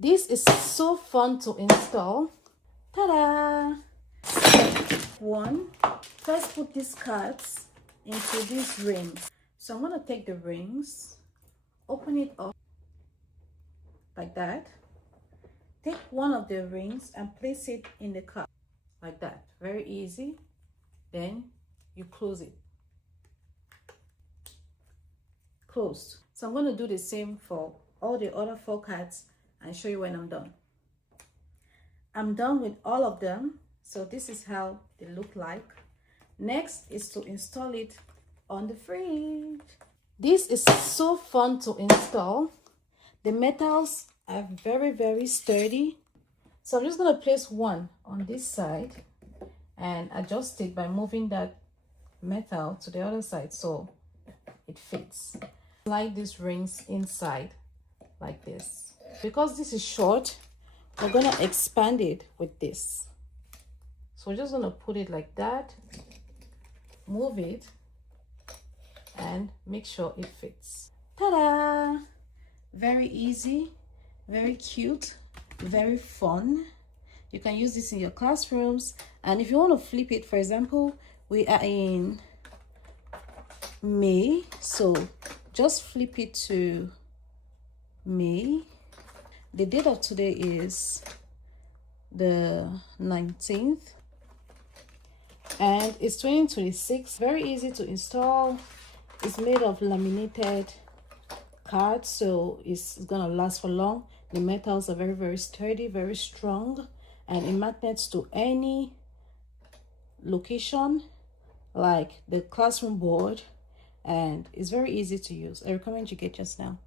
This is so fun to install. Ta-da! Step 1. First put these cards into these rings. So I'm going to take the rings, open it up like that. Take one of the rings and place it in the card like that. Very easy. Then you close it. Closed. So I'm going to do the same for all the other 4 cards and show you when I'm done. I'm done with all of them. So this is how they look like. Next is to install it on the fridge. This is so fun to install. The metals are very sturdy. So I'm just going to place one on this side and adjust it by moving that metal to the other side so it fits. Slide these rings inside like this. Because this is short, we're going to expand it with this. So we're just going to put it like that, move it, and make sure it fits. Ta-da! Very easy, very cute, very fun. You can use this in your classrooms. And if you want to flip it, for example, we are in May, so just flip it to May. The date of today is the 19th and it's 2026. Very easy to install. It's made of laminated cards, so it's gonna last for long. The metals are very sturdy, very strong, and it magnets to any location like the classroom board, and it's very easy to use. I recommend you get yours now.